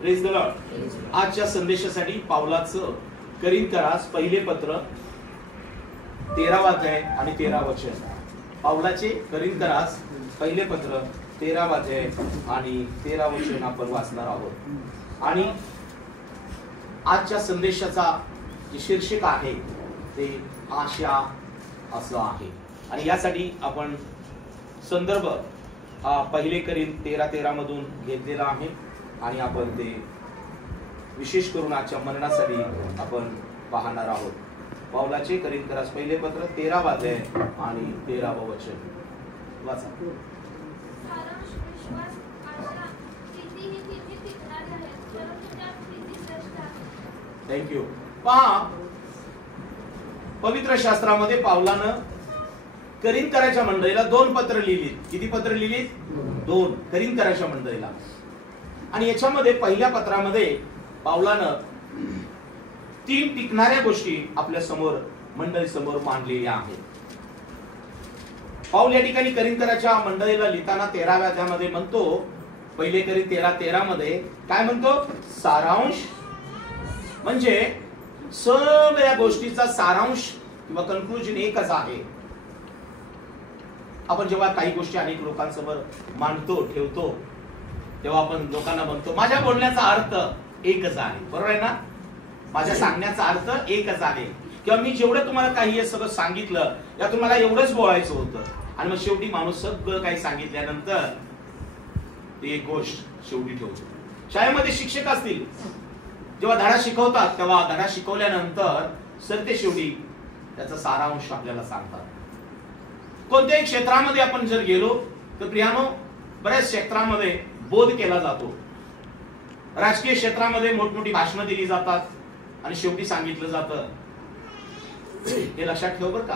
Praise the Lord. आजच्या संदेशासाठी पावलाचं करिंथरास पहिले पत्र 13वा अध्याय आणि 13 वचन। पावलाचे करिंथरास पहिले पत्र 13वा अध्याय आणि 13 वचन आपण वाचणार आहोत। आणि आजच्या संदेशाचा जे शीर्षक आहे ते आशा असं आहे। आणि यासाठी आपण संदर्भ पहिले करिंथ 13:13 मधून घेतलेला आहे आणि आपण ते विशेष करून आजच्या मननासाठी आपण पाहणार आहोत। पावलाचे करिंथरास पहिले पत्र 13वा अध्याय आणि 13व वचन वाचा। थँक्यू। पहा, पवित्र शास्त्रामध्ये पावलानं करिंथराच्या मंडळीला 2 पत्र लिहिली। किती पत्र लिहिली? 2 करिंथराच्या मंडळीला। आणि याच्यामध्ये पहिल्या पत्रामध्ये पावलानं 3 टिकणाऱ्या गोष्टी आपल्या समोर मंडळी समोर मांडलेल्या आहेत। पाऊल या ठिकाणी करिंथराच्या मंडळीला लिहिताना 13व्या अध्यायामध्ये म्हणतो, पहिले करिंथ 13:13 मध्ये काय म्हणतो? सारांश, म्हणजे सगळ्या गोष्टीचा सारांश किंवा कन्क्लुजन एकच आहे। आपण जेव्हा काही गोष्टी अनेक लोकांसमोर मांडतो ठेवतो तेव्हा आपण लोकांना म्हणतो माझ्या बोलण्याचा अर्थ एकच आहे, बरोबर आहे ना? माझ्या सांगण्याचा अर्थ एकच आहे, किंवा मी जेवढं तुम्हाला काही हे सगळं सांगितलं यातून मला एवढंच बोलायचं होतं। आणि मग शेवटी माणूस सगळं काही सांगितल्यानंतर ती एक गोष्ट शेवटी ठेवतो। शाळेमध्ये शिक्षक असतील, जेव्हा धडा शिकवतात तेव्हा धडा शिकवल्यानंतर सरते शेवटी त्याचा सारांश आपल्याला सांगतात। कोणत्याही क्षेत्रामध्ये आपण जर गेलो तर प्रियानो, बऱ्याच क्षेत्रामध्ये बोध केला जातो। राजकीय क्षेत्रामध्ये मोठमोठी भाषणं दिली जातात आणि शेवटी सांगितलं जातं हे लक्षात ठेव बरं का,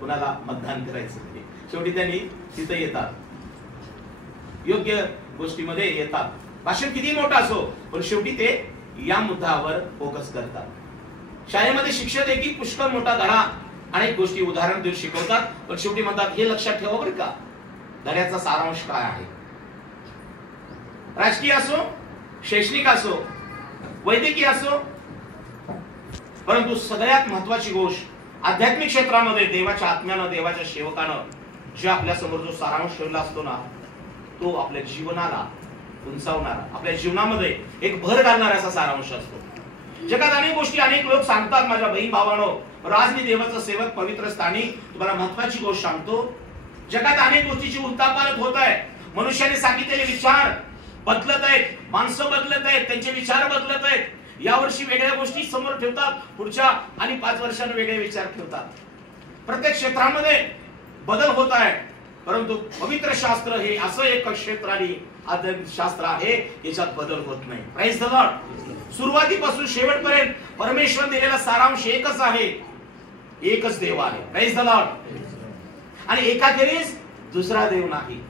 कुणाला मतदान करायचं नाही। शेवटी त्यांनी तिथं येतात, योग्य गोष्टीमध्ये येतात। भाषण किती मोठं असो पण शेवटी ते या मुद्द्यावर फोकस करतात। शाळेमध्ये शिक्षक देखील पुष्कळ मोठा धडा अनेक गोष्टी उदाहरण देऊन शिकवतात, पण शेवटी म्हणतात हे लक्षात ठेवा बरं का, धड्याचा सारांश काय आहे। राजकीय असो, शैक्षणिक असो, वैद्यकीय असो, परंतु सगळ्यात महत्वाची गोष्ट आध्यात्मिक क्षेत्रामध्ये देवाच्या आत्म्यानं, देवाच्या सेवकानं जे आपल्या समोर जो सारांश ठेवला असतो ना, तो आपल्या जीवनाला उंचावणारा, आपल्या जीवनामध्ये एक भर घालणारा असा सारांश असतो। जगात अनेक गोष्टी अनेक लोक सांगतात माझ्या बहीण भावांनो, आज मी देवाचा सेवक पवित्र स्थानी तुम्हाला महत्वाची गोष्ट सांगतो, जगात अनेक गोष्टीची उलथापालथ होत आहे। मनुष्याने सांगितलेले विचार बदलत आहेत, माणसं बदलत आहेत, त्यांचे विचार बदलत आहेत। यावर्षी वेगळ्या गोष्टी समोर ठेवतात, पुढच्या आणि 5 वर्षांनी वेगळे विचार ठेवतात। प्रत्येक क्षेत्रामध्ये बदल होत आहे, परंतु पवित्र शास्त्र हे असं एक क्षेत्र आणि आध्यात्मिक शास्त्र आहे याच्यात बदल होत नाही। Praise the Lord. सुरुवातीपासून शेवटपर्यंत परमेश्वर दिलेला सारांश एकच आहे, एकच देव आहे। Praise the Lord. आणि एकाखेरीज दुसरा देव नाही।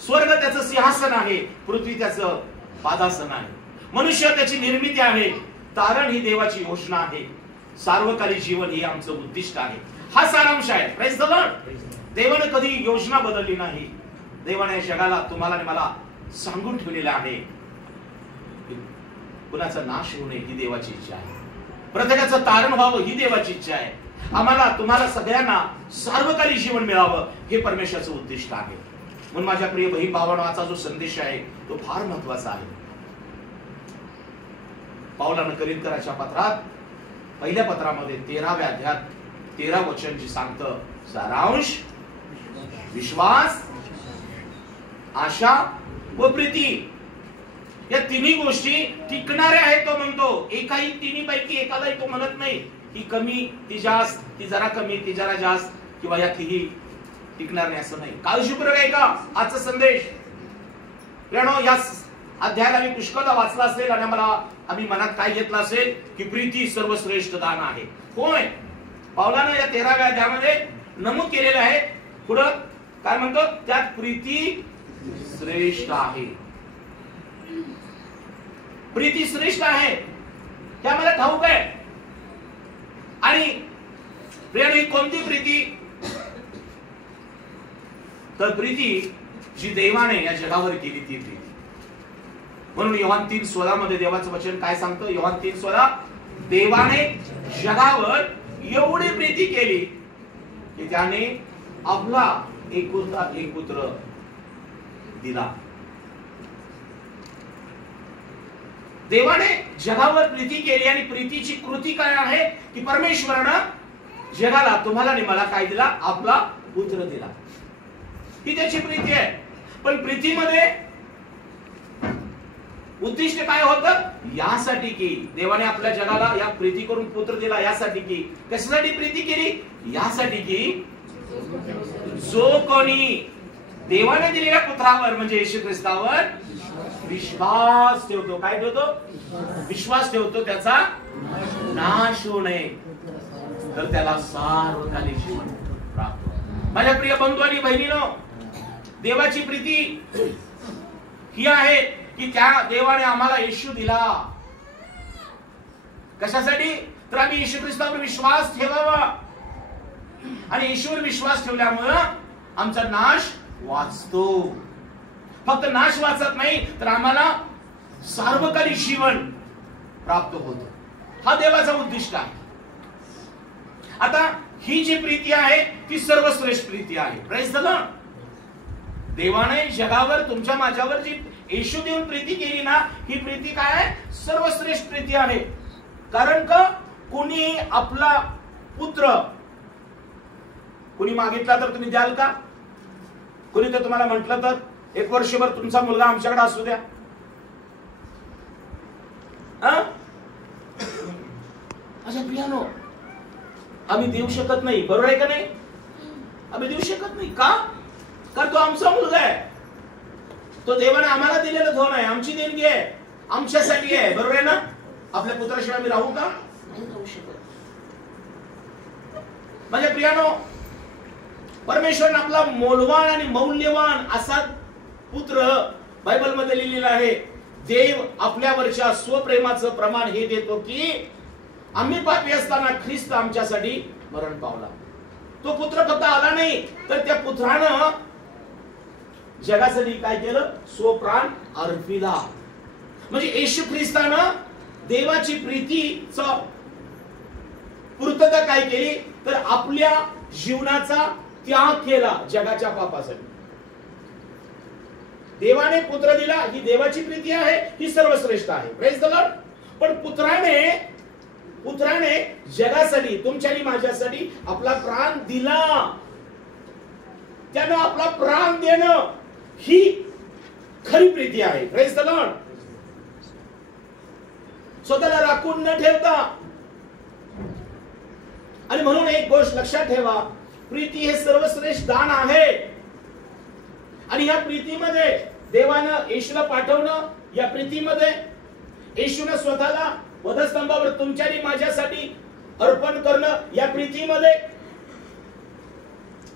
स्वर्ग त्याचं सिंहासन आहे, पृथ्वी त्याचं पादासन आहे, मनुष्य त्याची निर्मिती आहे, तारण ही देवाची योजना आहे, सार्वकालिक जीवन हे आमचं उद्दिष्ट आहे। हा सारांश आहे। Praise the Lord. देवाने कधी योजना बदलली नाही। देवाने जगाला तुम्हाला आणि मला सांगून ठेवलेलं आहे कुणाचा नाश होऊ नये ही देवाची इच्छा आहे, प्रत्येकाचं तारण व्हावं ही देवाची इच्छा आहे, आम्हाला तुम्हाला सगळ्यांना सार्वकालिक जीवन मिळावं हे परमेश्वराचं उद्दिष्ट आहे। म्हणून माझ्या प्रिय बहीण भावांनो, आजचा जो संदेश आहे तो फार महत्वाचा आहे। पावलानं करिंथराच्या पत्रात पहिल्या पत्रामध्ये 13व्या अध्यायात 13 वचन जे सांगतं, सारांश, विश्वास, आशा व प्रीती या तिन्ही गोष्टी टिकणाऱ्या आहेत। तो म्हणतो एकाही तिन्ही पैकी एकालाही तो म्हणत नाही की कमी, ती जास्त, ती जरा कमी, ती जरा जास्त, किंवा या तिन्ही टिकणार नाही असं नाही। काळजीपूर्वक ऐका आजचा संदेश। या अध्यायाला मी पुष्कळदा वाचला असेल आणि आम्ही मनात काय घेतलं असेल की प्रीती सर्वश्रेष्ठ दान आहे। होय, पावलानं या 13व्या अध्यायामध्ये नमूद केलेलं आहे। पुढं काय म्हणतो? त्यात प्रीती श्रेष्ठ आहे। प्रीती श्रेष्ठ आहे हे आम्हाला ठाऊक आहे। आणि प्रिय कोणती प्रीती? तर प्रीती जी देवाने या जगावर केली ती प्रीती। म्हणून योहान 3:16 मध्ये देवाचं वचन काय सांगतं? योहान 3:16, देवाने जगावर एवढी प्रीती केली की त्याने आपला एकुलता एक पुत्र दिला. देवाने जगावर प्रीती केली आणि प्रीतीची कृती काय आहे की परमेश्वरानं जगाला, तुम्हाला आणि मला काय दिला? आपला पुत्र दिला. ही त्याची प्रीती आहे. पण प्रीतीमध्ये उद्दिष्ट काय होतं? यासाठी की देवाने आपल्या जगाला या प्रीती करून पुत्र दिला, यासाठी की कशासाठी प्रीती केली? यासाठी की जो कोणी देवाने दिलेल्या पुत्रावर म्हणजे येशू ख्रिस्तावर विश्वास ठेवतो, काय ठेवतो? विश्वास ठेवतो, त्याचा नाश होऊ नये, तर त्याला सार्वकालिक जीवन प्राप्त. माझ्या प्रिय बंधू आणि बहिणीनो, देवाची प्रीती ही आहे की त्या देवाने आम्हाला येशू दिला. कशासाठी? तर आम्ही येशू ख्रिस्तावर विश्वास ठेवावा आणि येशूवर विश्वास ठेवल्यामुळे आमचा नाश वाचतो. फक्त नाश वाचत नाही तर आम्हाला सार्वकालिक जीवन प्राप्त होतं. हा देवाचा उद्दिष्ट आहे. आता ही जी प्रीती आहे ती सर्वश्रेष्ठ प्रीती आहे. Praise the Lord. देवाने जगावर तुमच्या माझ्यावर जी येशू देऊन प्रीती केली ना, ही प्रीती काय आहे? सर्वश्रेष्ठ प्रीती आहे. कारण का कोणी आपला पुत्र कोणी मागितला तर तुम्ही द्याल का? कोणी तर तुम्हाला म्हटलं तर 1 वर्षभर तुमचा मुलगा आमच्याकडे असू द्या, अच्छा प्रियानो, आम्ही देऊ शकत नाही. बरोबर आहे का नाही? आम्ही देऊ शकत नाही. का? कारण तो आमचा मुलगा आहे. तो देवाने आम्हाला दिलेलं धन आहे, आमची देणगी आहे, आमच्यासाठी आहे. बरोबर आहे ना? आपल्या पुत्राशिवाय आम्ही राहू का? नाही राहू शकत. माझ्या प्रियानो, परमेश्वराने आपला मौल्यवान आणि मौल्यवान असा पुत्र बायबल मध्ये लिहिलेला आहे. देव आपल्यावरच्या स्वप्रेमाचं प्रमाण हे देतो की आम्ही पापी असताना ख्रिस्त आमच्यासाठी मरण पावला. तो पुत्र फक्त आला नाही तर त्या पुत्रानं जगासाठी काय केलं? स्वप्राण अर्पिला. म्हणजे येशू ख्रिस्तानं देवाची प्रीतीचं पूर्तता काय केली? तर आपल्या जीवनाचा त्याग केला जगाच्या पापासाठी. देवाने पुत्र दिला, ही देवाची प्रीती आहे, ही सर्वश्रेष्ठ आहे. Praise the Lord. पण पुत्राने जगासाठी, तुमच्या आणि माझ्यासाठी आपला प्राण दिला. त्यानं आपला प्राण देणं ही खरी प्रीती आहे. Praise the Lord. स्वतःला राखून न ठेवता. आणि म्हणून एक गोष्ट लक्षात ठेवा, प्रीती हे सर्वश्रेष्ठ दान आहे. आणि या प्रीतीमध्ये देवानं येशूला पाठवणं, या प्रीतीमध्ये येशूने स्वतःला वधस्तंभावर तुमच्या आणि माझ्यासाठी अर्पण करणं, या प्रीतीमध्ये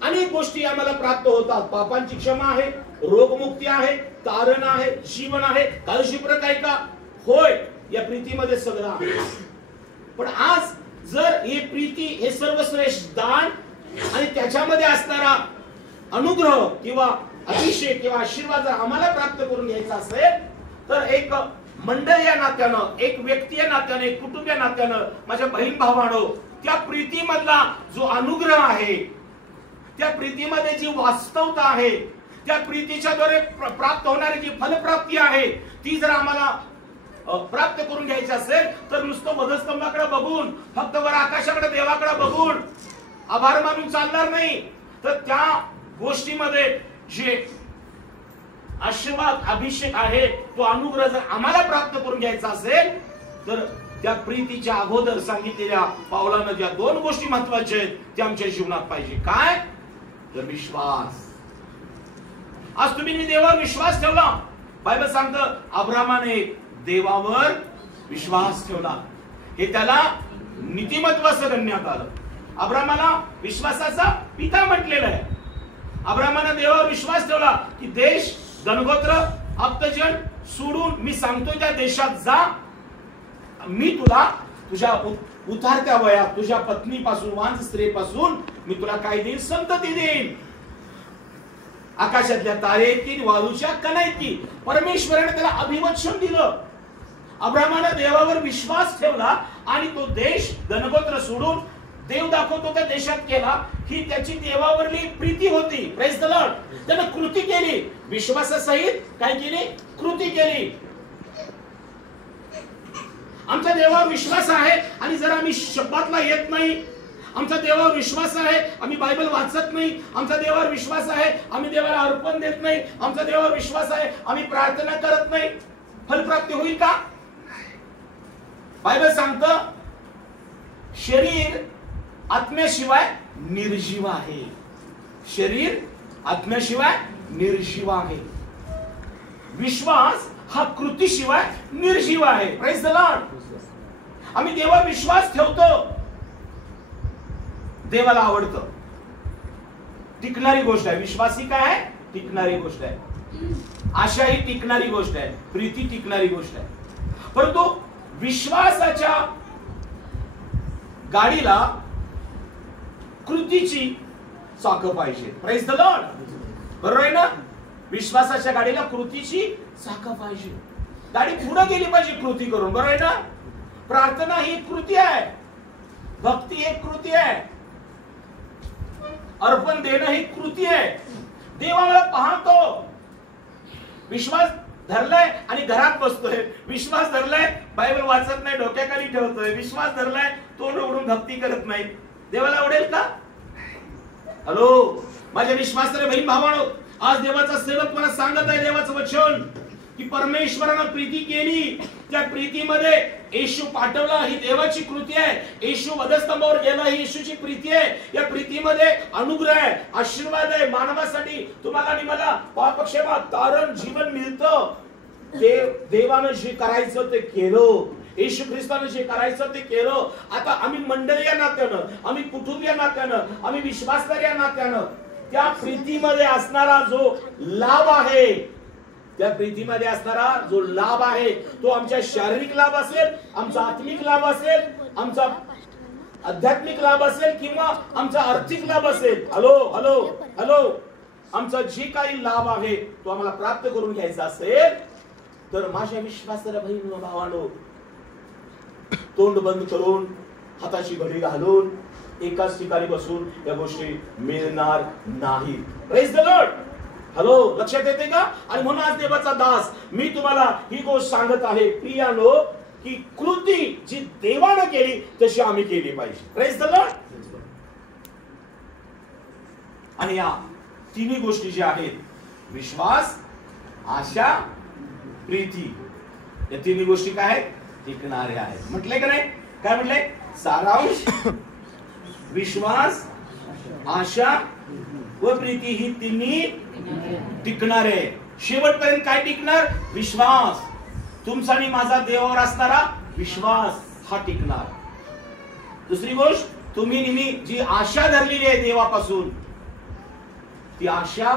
अनेक गोष्टी आम्हाला प्राप्त होतात. पापांची क्षमा आहे, रोगमुक्ती आहे, तारण आहे, जीवन आहे. काळजीपूर्वक ऐका. होय, या प्रीतीमध्ये सगळं आहे. पण आज जर ही प्रीती हे सर्वश्रेष्ठ दान आणि त्याच्यामध्ये असणारा अनुग्रह किंवा अभिषेक किंवा आशीर्वाद जर आम्हाला प्राप्त करून घ्यायचा असेल तर एक मंडळ या नात्यानं, एक व्यक्ती या नात्यानं, एक कुटुंब या नात्यानं, माझ्या बहीण भावांनो, त्या प्रीतीमधला जो अनुग्रह आहे, त्या प्रीतीमध्ये जी वास्तवता आहे, त्या प्रीतीच्याद्वारे प्राप्त होणारी जी फलप्राप्ती आहे, ती जर आम्हाला प्राप्त करून घ्यायची असेल तर नुसतं वधस्तंभाकडे बघून, फक्त वर आकाशाकडे देवाकडे बघून आभार मानून चालणार नाही. तर त्या गोष्टीमध्ये जे आशीर्वाद अभिषेक आहे, तो अनुग्रह जर आम्हाला प्राप्त करून घ्यायचा असेल तर त्या प्रीतीच्या अगोदर सांगितलेल्या पावलानं ज्या 2 गोष्टी महत्वाच्या आहेत त्या आमच्या जीवनात पाहिजे. काय? तर विश्वास. आज तुम्ही देवावर विश्वास ठेवला. बायबल सांगतं अब्रामाने देवावर विश्वास ठेवला, हे त्याला नीतिमत्वाचं गणण्यात आलं. अब्रामाला विश्वासाचा पिता म्हटलेलं आहे. अब्रामाने देवावर विश्वास ठेवला की देश, धनगोत्र, आप्तजन सोडून मी सांगतोय त्या देशात जा. मी तुला तुझ्या उतारत्या वयात तुझ्या पत्नीपासून, वांझ स्त्रीपासून मी तुला काय देईन? संतती देईन. आकाशातल्या तारे येतील, वाळूच्या कणा येतील. परमेश्वराने त्याला अभिवचन दिलं. अब्राहमाने देवावर विश्वास ठेवला आणि तो देश धनगोत्र सोडून देव दाखवतो त्या देशात केला. ही त्याची देवावरली प्रीती होती. Praise the Lord. त्यानं कृती केली, विश्वासासहित काय केली? कृती केली. आमच्या देवावर विश्वास आहे आणि जर आम्ही शब्दातला येत नाही, आमचा देवावर विश्वास आहे आम्ही बायबल वाचत नाही, आमचा देवावर विश्वास आहे आम्ही देवाला अर्पण देत नाही, आमचा देवावर विश्वास आहे आम्ही प्रार्थना करत नाही, फलप्राप्ती होईल का? बायबल सांगतं शरीर आत्म्याशिवाय निर्जीव आहे. शरीर आत्म्याशिवाय निर्जीव आहे. विश्वास हा कृतीशिवाय निर्जीव आहे. Praise the Lord. आम्ही देवावर विश्वास ठेवतो, देवाला आवडतं. टिकणारी गोष्ट आहे. विश्वास ही काय आहे? टिकणारी गोष्ट आहे. आशा ही टिकणारी गोष्ट आहे. प्रीती टिकणारी गोष्ट आहे. परंतु विश्वासाच्या गाडीला कृतीची चाकं पाहिजे. Praise the Lord. बरोबर आहे ना? विश्वासाच्या गाडीला कृतीची चाकं पाहिजे. गाडी पुढे गेली पाहिजे कृती करून. बरोबर आहे ना? प्रार्थना ही कृती आहे, भक्ती एक कृती आहे, अर्पण देणं ही कृती आहे. देव आम्हाला पाहतो. विश्वास धरलाय आणि घरात बसतोय, विश्वास धरलाय बायबल वाचत नाही, डोक्याखाली ठेवतोय, विश्वास धरलाय तोंड उघडून भक्ती करत नाही. देवाला आवडेल का? हॅलो माझ्या विश्वासाने बहीण भावांनो, आज देवाचा सेवक मला सांगत आहे देवाचं वचन की परमेश्वरानं प्रीती केली. त्या प्रीतीमध्ये येशू पाठवला, ही देवाची कृती आहे. येशू वधस्तंभावर गेला, ही येशूची प्रीती आहे. या प्रीतीमध्ये अनुग्रह आहे, आशीर्वाद आहे मानवासाठी. तुम्हाला आणि मला पापक्षमा तारण जीवन मिळतं. देवानं जे करायचं ते केलं, येशू ख्रिस्तानं जे करायचं ते केलं. आता आम्ही मंडळी या नात्यानं, आम्ही कुटुंब या नात्यानं, आम्ही विश्वासदार या नात्यानं त्या प्रीतीमध्ये असणारा जो लाभ आहे, त्या प्रीतीमध्ये असणारा जो लाभ आहे तो आमच्या शारीरिक लाभ असेल, आमचा आत्मिक लाभ असेल, आमचा आध्यात्मिक लाभ असेल किंवा आमचा आर्थिक लाभ असेल. हॅलो हॅलो हॅलो आमचा जे काही लाभ आहे तो आम्हाला प्राप्त करून घ्यायचा असेल तर माझ्या विश्वासाला बहीण भावांनो, तोंड बंद करून हाताची घडी घालून एकाच ठिकाणी बसून या गोष्टी मिळणार नाही. Praise the Lord. हॅलो लक्षात येते का? आणि म्हणून आज देवाचा दास मी तुम्हाला ही गोष्ट सांगत आहे प्रियानो की कृती जी देवानं केली तशी आम्ही केली पाहिजे. Praise the Lord. आणि या तिन्ही गोष्टी ज्या आहेत, विश्वास, आशा, प्रीती, या तिन्ही गोष्टी काय आहेत? टिकणाऱ्या आहेत. म्हटले का नाही? काय म्हटले? सारांश विश्वास, आशा व प्रीती ही तिन्ही टिकणार आहे. शेवटपर्यंत काय टिकणार? विश्वास. तुमचा आणि माझा देवावर असणारा विश्वास हा टिकणार. दुसरी गोष्ट, तुम्ही नेहमी जी आशा धरलेली आहे देवापासून, ती आशा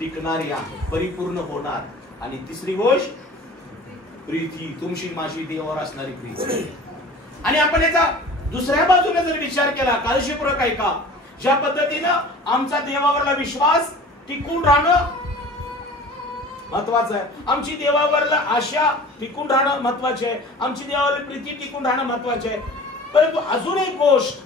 टिकणारी आहे, परिपूर्ण होणार. आणि तिसरी गोष्ट, प्रीती, तुमची माझी देवावर असणारी प्रीती. आणि आपण याचा दुसऱ्या बाजूने जर विचार केला, काळजीपूर्वक ऐका, ज्या पद्धतीनं आमचा देवावरला विश्वास टिकून राहणं महत्वाचं आहे, आमची देवावरला आशा टिकून राहणं महत्वाचे आहे, आमची देवावरली प्रीती टिकून राहणं महत्वाचे आहे. परंतु अजून एक गोष्ट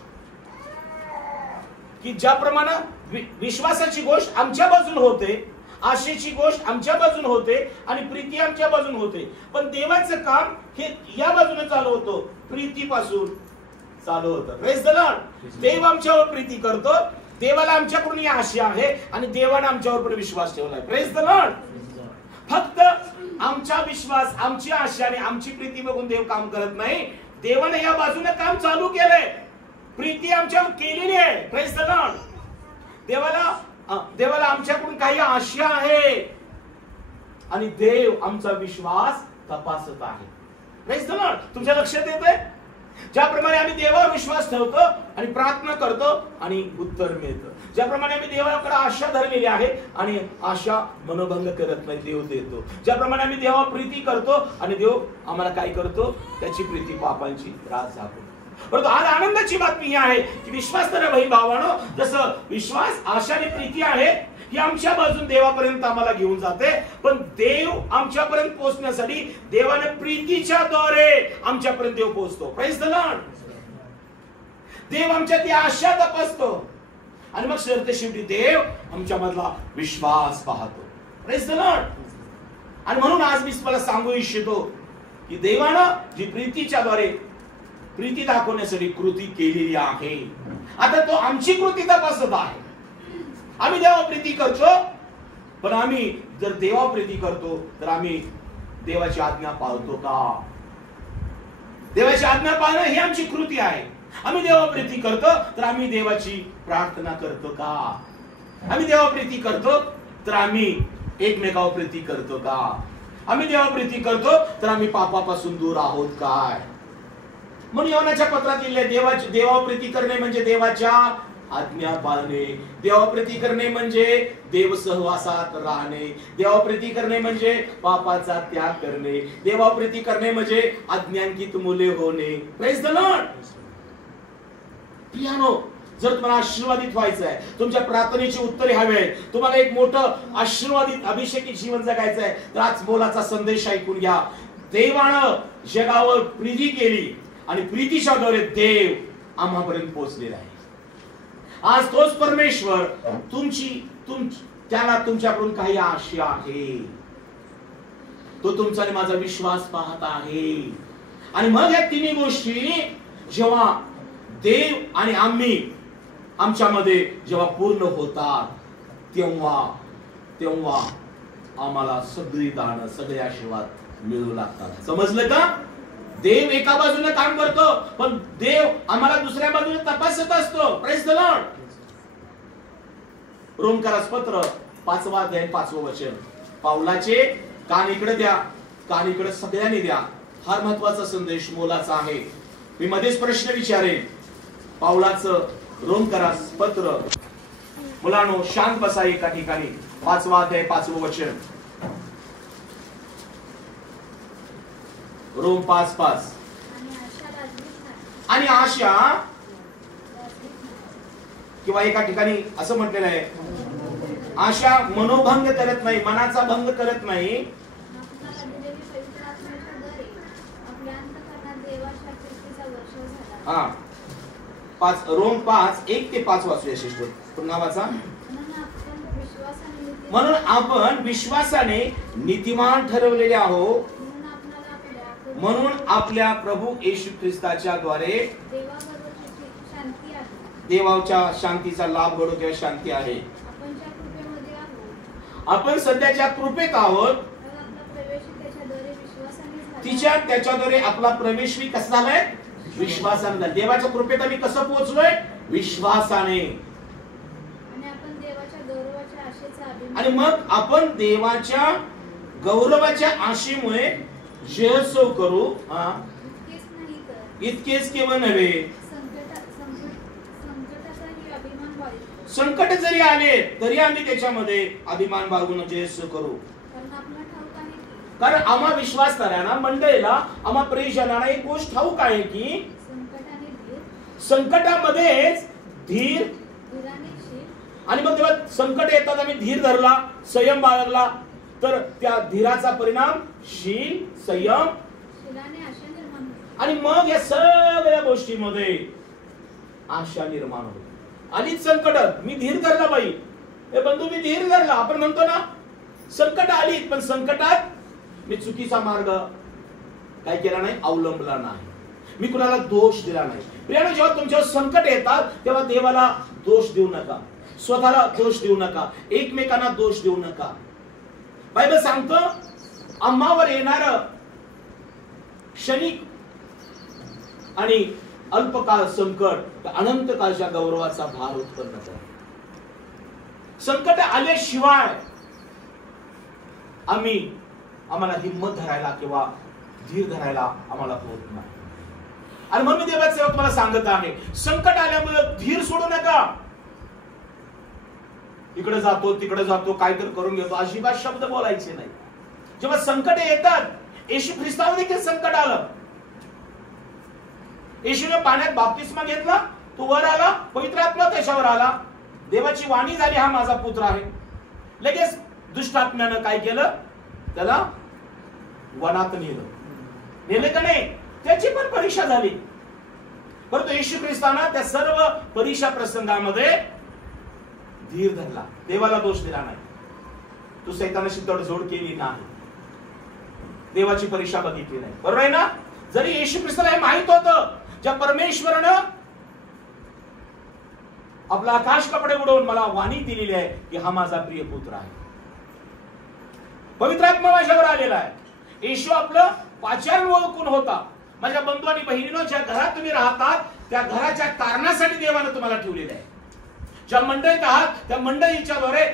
की ज्याप्रमाणे विश्वासाची गोष्ट आमच्या बाजून होते, आशेची गोष्ट आमच्या बाजून होते आणि प्रीती आमच्या बाजून होते, पण देवाचं काम हे या बाजूने चालू होतं, प्रीतीपासून चालू होतं. Praise the Lord. देव आमच्यावर प्रीती करतो, देवाला आमच्याकडून ही आशा आहे आणि देवाने आमच्यावर पण विश्वास ठेवलाय. Praise the Lord. फक्त आमचा विश्वास, आमची आशा आणि आमची प्रीती बघून देव काम करत नाही. देवाने या बाजूने काम चालू केलंय, प्रीती आमच्यावर केलेली आहे. Praise the Lord. देवाला आमच्याकडून काही आशा आहे आणि देव आमचा विश्वास तपासत आहे. Praise the Lord. तुमच्या लक्षात येतंय? ज्याप्रमाणे आम्ही देवावर विश्वास ठेवतो आणि प्रार्थना करतो आणि उत्तर मिळतं, ज्याप्रमाणे आम्ही देवाकडे आशा धरलेली आहे आणि आशा मनोभंग करत नाही, देव देतो. ज्याप्रमाणे आम्ही देवावर प्रीती करतो आणि देव आम्हाला काय करतो? त्याची प्रीती पापांची त्रास झाकतो. परंतु आज आनंदाची बातमी ही आहे की विश्वास तर बहीण भावानो, जसं विश्वास, आशा आणि प्रीती आहे, ही आमच्या बाजून देवापर्यंत आम्हाला घेऊन जाते, पण देव आमच्यापर्यंत पोहोचण्यासाठी देवाने प्रीतीच्या द्वारे आमच्यापर्यंत देव पोहोचतो. Praise the Lord. देव आमच्या ती आशा तपासतो आणि मग शेवटी देव आमच्या मधला विश्वास पाहतो. Praise the Lord. आणि म्हणून आज मी तुम्हाला सांगू इच्छितो की देवानं जी प्रीतीच्या द्वारे प्रीती दाखवण्यासाठी कृती केलेली आहे, आता तो आमची कृती तपासत आहे. आम्ही देवा प्रीती करतो, पण आम्ही जर देवा प्रीती करतो तर आम्ही देवाची आज्ञा पाळतो का? देवाची आज्ञा पाळणं ही आमची कृती आहे. आम्ही देवा प्रीती करतो तर आम्ही देवाची प्रार्थना करतो का? आम्ही देवा प्रीती करतो तर आम्ही एकमेकावर प्रीती करतो का? आम्ही देवा प्रीती करतो तर आम्ही पापापासून दूर आहोत काय? म्हणून योहानाच्या पत्रात लिहिले देवावर प्रीती करणे म्हणजे देवाच्या आज्ञा पाळणे. देवा प्रीती करणे म्हणजे देव सहवासात राहणे. देवा प्रीती करणे म्हणजे पापाचा त्याग करणे. देवा प्रीती करणे म्हणजे आज्ञांकित मुले होणे. Praise the Lord. प्रियानो, जर तुम्हाला आशीर्वादित व्हायचं आहे, तुमच्या प्रार्थनेची उत्तरे हवी आहेत, तुम्हाला एक मोठं आशीर्वादित अभिषेकी जीवन जगायचं आहे, तर आज मोलाचा संदेश ऐकून घ्या. देवानं जगावर प्रीती केली आणि प्रीतीच्या द्वारे देव आम्हापर्यंत पोहोचलेला आहे. आज तोच परमेश्वर त्याला तुमच्याकडून काही आशा आहे. तो तुमचा आणि माझा विश्वास पाहत आहे. आणि मग या तिन्ही गोष्टी जेव्हा देव आणि आम्ही आमच्यामध्ये जेव्हा पूर्ण होतात, तेव्हा आम्हाला सगळी दान, सगळे आशीर्वाद मिळू लागतात. समजलं का? देव एका बाजूने काम करतो, पण देव आम्हाला दुसऱ्या बाजूने तपासत असतो. Praise the Lord. रोमकरास पत्र 5वा अध्याय 5वं वचन. पाऊलाचे कान इकडे द्या, कान इकडे सगळ्यांनी द्या. फार महत्वाचा संदेश, मोलाचा आहे. मी मध्येच प्रश्न विचारेन. पाऊलाचं रोमकरास पत्र, मुलांनो शांत बसा एका ठिकाणी. 5वा अध्याय 5वं वचन. रोम 5:5. आणि आशा, किंवा एका ठिकाणी असं म्हटलेलं आहे, आशा मनोभंग करत नाही, मनाचा भंग करत नाही. हा, रोम 5:1-5 वाचूया सिस्टर. पुन्हा वाचा. म्हणून आपण विश्वासाने नीतिमान ठरवलेले आहोत, म्हणून आपल्या प्रभू येशू ख्रिस्ताच्या द्वारे देवाच्या शांतीचा लाभ घडो किंवा शांती आहे. आपण सध्याच्या कृपेत आहोत, त्याच्याद्वारे आपला प्रवेश कसा झालाय? विश्वासाने. देवाच्या कृपेत आम्ही कसं पोहोचलोय? विश्वासाने. आणि मग आपण देवाच्या गौरवाच्या आशेमुळे जयसो करू. इतकेच केवळ नव्हे, संकट जरी आले तरी आम्ही त्याच्यामध्ये अभिमान बाळगून जयसो करू. कारण आम्हा विश्वासणाऱ्यांना, मंडळीला, आम्हा प्रेषणाला एक गोष्ट ठाऊक आहे की संकटामध्येच धीर. आणि मग जेव्हा संकट येतात आम्ही धीर धरला, संयम बाळगला, तर त्या धीराचा परिणाम शील, संयम, आणि मग या सगळ्या गोष्टींमध्ये आशा निर्माण होते. आणि संकट, मी धीर धरला बाई, हे बंधू मी धीर धरला. आपण म्हणतो ना, संकट आली, पण संकटात मी चुकीचा मार्ग काय केला नाही, अवलंबला नाही. मी कुणाला दोष दिला नाही. प्रियानो, जेव्हा तुमच्यावर संकट येतात तेव्हा देवाला दोष देऊ नका, स्वतःला दोष देऊ नका, एकमेकांना दोष देऊ नका. बायबल सांगतं, आम्हावर येणार क्षणिक आणि अल्पकाळ संकट अनंत काळच्या गौरवाचा भार उत्पन्न करतो. संकट आल्याशिवाय आम्हाला हिंमत धरायला किंवा धीर धरायला आम्हाला होत नाही. आणि म्हणून देवाचा सेवक मला सांगत आहे, संकट आल्यामुळे धीर सोडू नका. इकडे जातो, तिकडे जातो, काहीतरी करून घेतो, अजिबात शब्द बोलायचे नाही. जेव्हा संकट येतात, येशू ख्रिस्तावर देखील संकट आलं. येशूने पाण्यात बाप्तिस्मा घेतला, तो वर आला, पवित्र आत्मा त्याच्यावर आला, देवाची वाणी झाली, हा माझा पुत्र आहे. लगेच दुष्ट आत्म्यानं काय केलं, त्याला वनात नेलं का नाही? त्याची पण परीक्षा झाली. परंतु येशू ख्रिस्तानं त्या सर्व परीक्षा प्रसंगामध्ये धीर धरला, देवाला दोष दिला नाही. तू सैतानाशी तडजोड केली नाही, देवाची परीक्षा बघितली नाही. बरोबर आहे ना? जरी येशू ख्रिस्ताला हे माहित होतं, ज्या परमेश्वरानं आपला आकाश कपडे उडवून मला वाणी दिलेली आहे की हा माझा प्रिय पुत्र आहे, पवित्र आत्मा माझ्यावर आलेला आहे. येशू आपलं पाचारण ओळखून होता. माझ्या बंधू आणि बहिणींनो, ज्या घरात तुम्ही राहतात त्या घराच्या कारणासाठी देवानं तुम्हाला ठेवलेलं आहे. ज्या मंडळीत आहात त्या मंडळीच्या द्वारे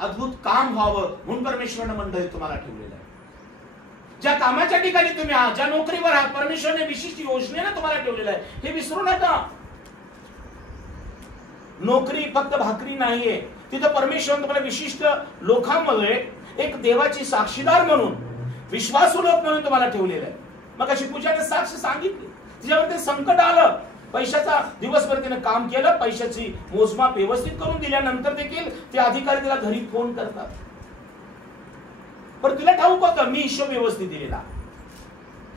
अद्भुत काम व्हावं म्हणून परमेश्वरानं मंडळीत तुम्हाला ठेवलेलं आहे. ज्या कामाच्या ठिकाणी तुम्ही आहात, ज्या नोकरीवर आहात, परमेश्वराने विशिष्ट योजनेनं तुम्हाला ठेवलेलं आहे, हे विसरू नका. नोकरी फक्त भाकरी नाहीये, तिथं परमेश्वराने तुम्हाला विशिष्ट लोकांमध्ये एक देवाची साक्षीदार म्हणून, विश्वासू लोक म्हणून तुम्हाला ठेवलेलं आहे. मग अशी पूजाने साक्ष सांगितली, तिच्यावरती संकट आलं, पैशाचा दिवसभर तिने काम केलं, पैशाची मोजमाप व्यवस्थित करून दिल्यानंतर देखील ते अधिकारी तिला घरी फोन करतात. पण तिला ठाऊक होतं मी हिशोब व्यवस्थित दिलेला.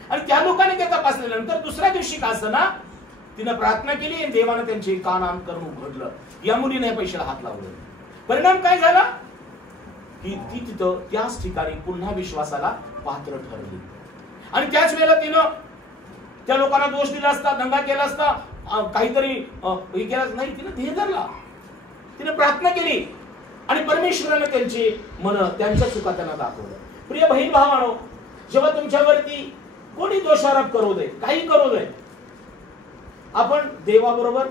आणि त्या लोकांनी ते तपासल्यानंतर दुसऱ्या दिवशी का असना तिने प्रार्थना केली आणि देवानं त्यांचे कान करून उघडलं. या मुलीने पैशाला हात लावला. परिणाम काय झाला की ती तिथं त्याच ठिकाणी पुन्हा विश्वासाला पात्र ठरली. आणि त्याच वेळेला तिनं त्या लोकांना दोष दिला असता, दंगा केला असता, काहीतरी हे केलं नाही, तिने धीर धरला, तिने प्रार्थना केली आणि परमेश्वराने त्यांची मन, त्यांच्या चुका त्यांना दाखवलं. प्रिय बहीण भावांनो, जेव्हा तुमच्यावरती कोणी दोषारोप करू दे, काही करू दे, आपण देवाबरोबर,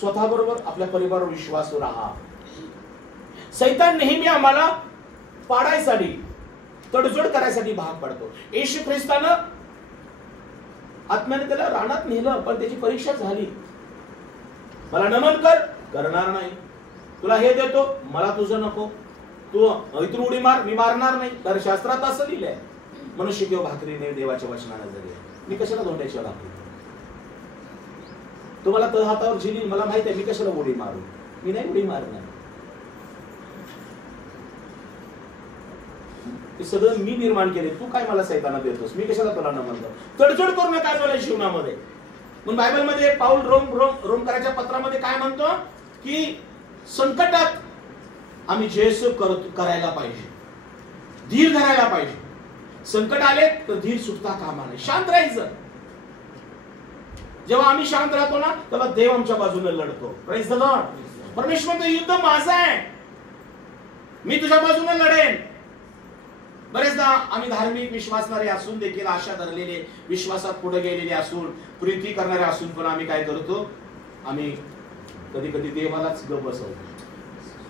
स्वतःबरोबर, आपल्या परिवारावर विश्वासू राहा. सैतान नेहमी आम्हाला पाडायसाठी, तडजोड करायसाठी भाग पडतो. येशू ख्रिस्तानं आत्म्याने त्याला रानात नेलं, पण त्याची परीक्षा झाली. मला नमन कर, करणार नाही. तुला हे देतो, मला तुझं नको. तू इथून उडी मार, मी मारणार नाही. तर शास्त्रात असं लिहिलंय, मनुष्य किंवा भाकरीने देवाच्या वचनाने जगेल. मी कशाला धोंड्याच्या भाकरी, तुम्हाला तळ हातावर झिली, मला माहित आहे, मी कशाला उडी मारू? मी नाही उडी मारणार. हे सगळं मी निर्माण केले, तू काय मला सैताना देतोस? मी कशाला तुला नमन करतो? तडजोड करू नका तुला जीवनामध्ये. म्हणून बायबलमध्ये पाऊल रोमकराच्या पत्रामध्ये काय म्हणतो की संकटात आम्ही जयस करायला पाहिजे, धीर धरायला पाहिजे. संकट आले तर धीर सुटता कामा नये, शांत राहायचं. जेव्हा आम्ही शांत राहतो ना तेव्हा देव आमच्या बाजूने लढतो. Praise the Lord. परमेश्वर, युद्ध माझं आहे, मी तुझ्या बाजूने लढेन. बरेचदा आम्ही धार्मिक विश्वासणारे असून देखील, आशा धरलेले, विश्वासात पुढे गेलेले असून, प्रीती करणारे असून पण आम्ही काय करतो? आम्ही कधी कधी देवालाच गप बसवतो,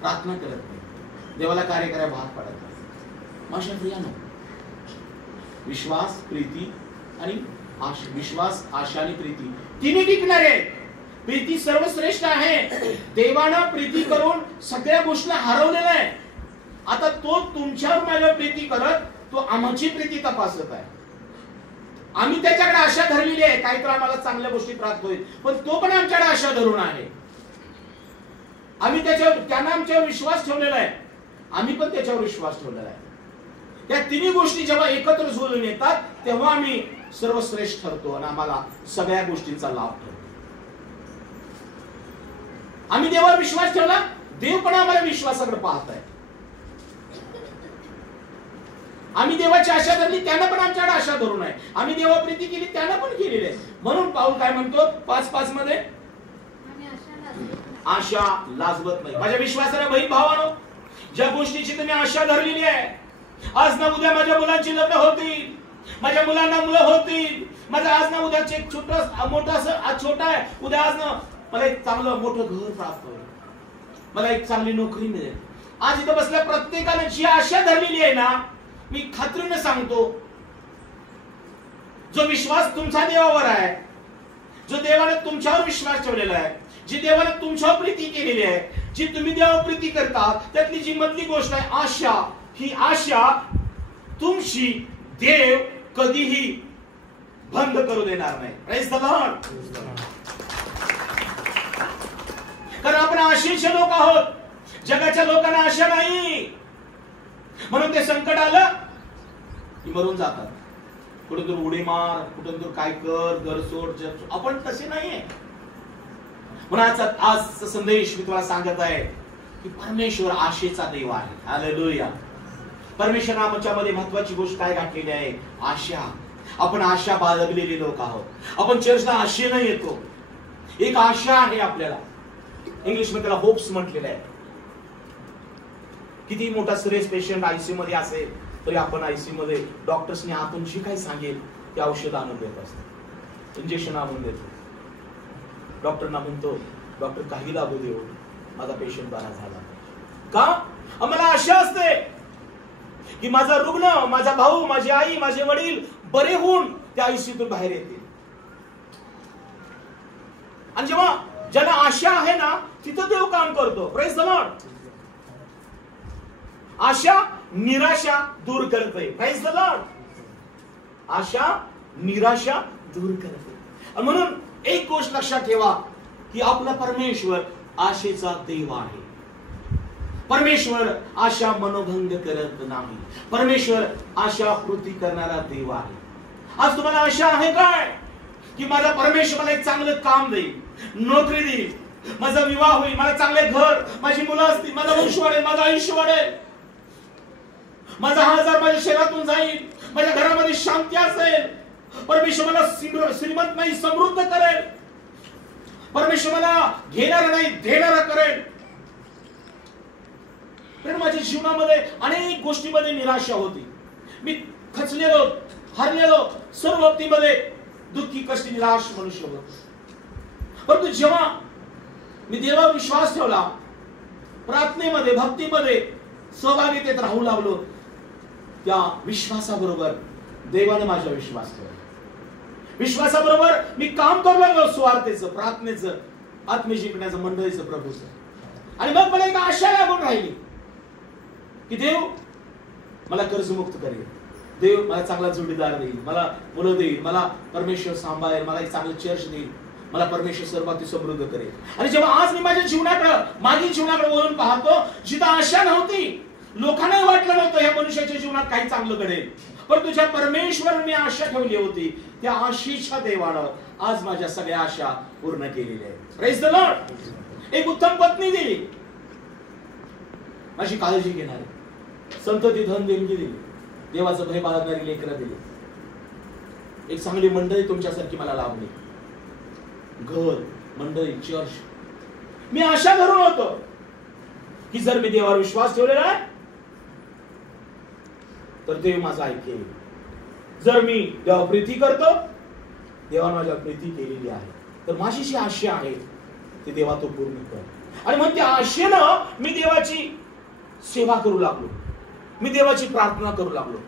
प्रार्थना करत नाही, देवाला कार्य करायला भाग पडत नाही. माझ्या प्रियानो, विश्वास, प्रीती आणि आशा, विश्वास, आशा आणि प्रीती तिन्ही टिकणारे. प्रीती सर्वश्रेष्ठ आहे. देवानं प्रीती करून सगळ्या गोष्टी हरवलेल्या आहे. आता तो तुमच्यावर माझ्या प्रीती करत, तो आमची प्रीती तपासत आहे. आम्ही त्याच्याकडे आशा धरलेली आहे, काहीतरी आम्हाला चांगल्या गोष्टी प्राप्त होईल, पण तो पण आमच्याकडे आशा धरून आहे. आम्ही त्यानं आमच्यावर विश्वास ठेवलेला आहे, आम्ही पण त्याच्यावर विश्वास ठेवलेला आहे. त्या तिन्ही गोष्टी जेव्हा एकत्र जुळून येतात तेव्हा आम्ही सर्वश्रेष्ठ ठरतो आणि आम्हाला सगळ्या गोष्टींचा लाभ ठरतो. आम्ही देवावर विश्वास ठेवला, देव पण आम्हाला विश्वासाकडे पाहत आहे. आम्ही देवाची आशा धरली, त्यानं पण आमच्याकडे आशा धरून आहे. आम्ही देवा प्रीती केली, त्यानं पण केलेली आहे. म्हणून पाऊल काय म्हणतो 5:5 मध्ये, आशा लाजवत नाही. माझ्या विश्वासाने बहीण भावानो, ज्या गोष्टीची तुम्ही आशा धरलेली आहे, आज ना उद्या माझ्या मुलांची लग्न होतील, माझ्या मुलांना मुलं होतील, माझा आज ना उद्याचे एक छोटा आज छोटा आहे, उद्या आज ना मला एक चांगलं मोठं घर प्राप्त होईल, मला एक चांगली नोकरी मिळेल. आज इथं बसल्या प्रत्येकाने जी आशा धरलेली आहे ना, मी खात्रीने सांगतो, जो विश्वास तुमचा देवावर आहे, जो देवाने तुमच्यावर विश्वास ठेवलेला आहे, जी देवाने तुमच्यावर प्रीती केलेली आहे, जी तुम्ही देवावर प्रीती करता, त्यातली जी मधली गोष्ट आहे आशा, ही आशा तुमची देव कधीही बंद करू देणार नाही. Praise the Lord. कारण आपण आशेचे लोक आहोत. जगाच्या लोकांना आशा नाही, म्हणून ते संकट आलं की मरून जातात. कुठून दूर उडी मार, कुठून दूर काय कर, घर सोड, जग सोड. आपण तसे नाहीये. म्हणून आजचा संदेश मी तुम्हाला सांगत आहे की परमेश्वर आशेचा देव आहे. हालेलुया. परमेश्वर आमच्या मध्ये महत्वाची गोष्ट काय घातलेली आहे? आशा. आपण आशा बाळगलेले लोक आहोत. आपण चर्चला आशेने येतो. एक आशा आहे आपल्याला. इंग्लिश मध्ये त्याला होप्स म्हटलेलं आहे. किती मोठा सिरियस पेशंट आयसीयू मध्ये असेल तरी आपण आयसीयू मध्ये डॉक्टर्सने आतून जी काही सांगेल ते औषध आणून देत असतात, इंजेक्शन आणून देतो. डॉक्टरना म्हणतो, डॉक्टर काही लागू देऊ, माझा पेशंट बरा झाला. का? आम्हाला आशा असते की माझा रुग्ण, माझा भाऊ, माझी आई, माझे वडील बरे होऊन त्या आयसीयूतून बाहेर येतील. आणि जेव्हा ज्याला आशा आहे ना तिथं देव काम करतो. Praise the Lord. आशा निराशा दूर करते. Praise the Lord. आशा निराशा दूर करते. म्हणून एक गोष्ट लक्षात ठेवा की आपला परमेश्वर आशेचा देव आहे. परमेश्वर आशा मनोभंग करत नाही. परमेश्वर आशा पूर्ती करणारा देव आहे. आज तुम्हाला आशा आहे काय की माझा परमेश्वर मला एक चांगलं काम देईल, नोकरी देईल, माझा विवाह होईल, मला चांगले घर, माझी मुलं असतील, माझा वंश वाढेल, माझं आयुष्य वाढेल, माझा हा आजार माझ्या शरीरातून जाईल, माझ्या घरामध्ये शांती असेल, परमेश्वर मला श्रीमंत नाही समृद्ध करेल, परमेश्वर मला घेणारा नाही देणारा करेल. पण माझ्या जीवनामध्ये अनेक गोष्टीमध्ये निराशा होती. मी खचलेलो, हरलेलो, सर्व बाबतीमध्ये दुःखी, कष्टी, निराश मनुष्य होतो. परंतु जेव्हा मी देवावर विश्वास ठेवला, प्रार्थनेमध्ये, भक्तीमध्ये, सहभागितेत राहू लागलो, त्या विश्वासाबरोबर देवाने माझा विश्वास ठेवला. विश्वासाबरोबर मी काम करू लागलो, स्वार्थेचं, प्रार्थनेचं, आत्मे जिंकण्याचं, मंडळीचं, प्रभूचं. आणि मग मला एक आशा लागून राहिली की देव मला कर्जमुक्त करेल, देव मला चांगला जोडीदार देईल, मला मुलं देईल, मला परमेश्वर सांभाळेल, मला एक चांगलं चर्च देईल, मला परमेश्वर सर्वात समृद्ध करेल. आणि जेव्हा आज मी माझ्या जीवनाकडे, मागील जीवनाकडे वळून पाहतो, जिथं आशा नव्हती, लोकांनाही वाटलं नव्हतं या मनुष्याच्या जीवनात काही चांगलं घडेल, परंतु ज्या परमेश्वराने आशा ठेवली होती त्या आशेच्या देवानं आज माझ्या सगळ्या आशा पूर्ण केलेल्या आहेत. Praise the Lord. एक उत्तम पत्नी दिली, माझी काळजी घेणारी, संतती धन देणगी दिली, देवाचं भय बाळगणारी लेकरं दिली, एक चांगली मंडळी तुमच्यासारखी मला लाभली, घर, मंडळी, चर्च. मी आशा धरून होतो की जर मी देवावर विश्वास ठेवलेला आहे तर देव माझा ऐकेल. जर मी देवा प्रीती करतो, देवाने माझ्या प्रीती केलेली आहे, तर माझी जी आशा आहे ती देवा तो पूर्ण कर. आणि मग त्या आशेनं मी देवाची सेवा करू लागलो, मी देवाची प्रार्थना करू लागलो,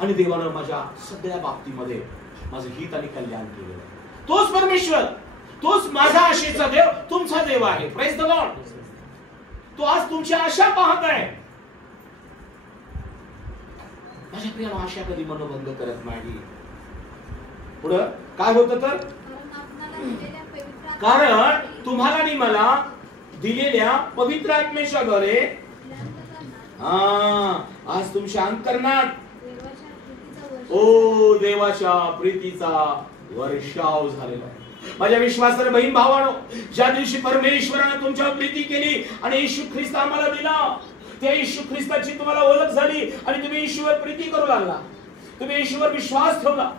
आणि देवानं माझ्या सगळ्या बाबतीमध्ये माझं हित आणि कल्याण केलेलं आहे. तोच परमेश्वर, तोच माझा आशेचा देव तुमचा देव आहे. Praise the Lord. तो आज तुमची आशा पाहत आहे. माझ्या प्रिय आशा कधी मनोभंग करत नाही. पुढं काय होतं तर, कारण तुम्हाला आणि मला दिलेल्या पवित्र आत्म्याच्या द्वारे आज तुमच्या अंतर्नात ओ देवाच्या प्रीतीचा वर्षाव झालेला आहे. माझ्या विश्वासाने बहीण भावानो, ज्या दिवशी परमेश्वराने तुमच्यावर प्रीती केली आणि येशू ख्रिस्त आम्हाला दिला, त्या येशू ख्रिस्ताची तुम्हाला ओळख झाली आणि तुम्ही येशूवर प्रीती करू लागला, तुम्ही येशूवर विश्वास ठेवला,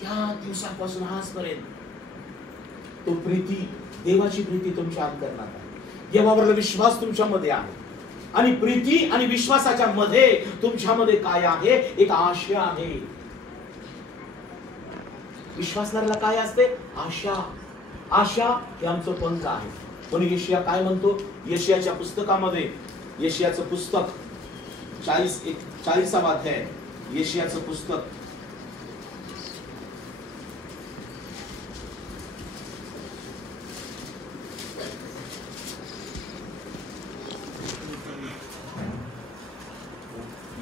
त्या दिवसापासून आजपर्यंत तो प्रीती, देवाची प्रीती तुमच्या अंतर्नात आहे. देवावरला विश्वास तुमच्यामध्ये आहे, आणि प्रीती आणि विश्वासाच्या मध्ये तुमच्यामध्ये काय आहे? एक आशा आहे. विश्वासणाऱ्याला काय असते? आशा. आशा हे आमचं पंख आहे. पण यशिया काय म्हणतो? यशियाच्या पुस्तकामध्ये, यशियाचं पुस्तक 40वा अध्याय, यशियाचं पुस्तक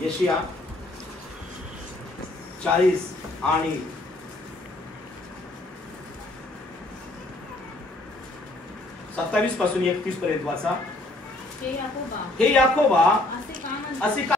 यशिया 40 आणि 27 पासून 31 पर्यंत वाचा. हे याकोबा हे याकोबा असे का म्हणतो? असे का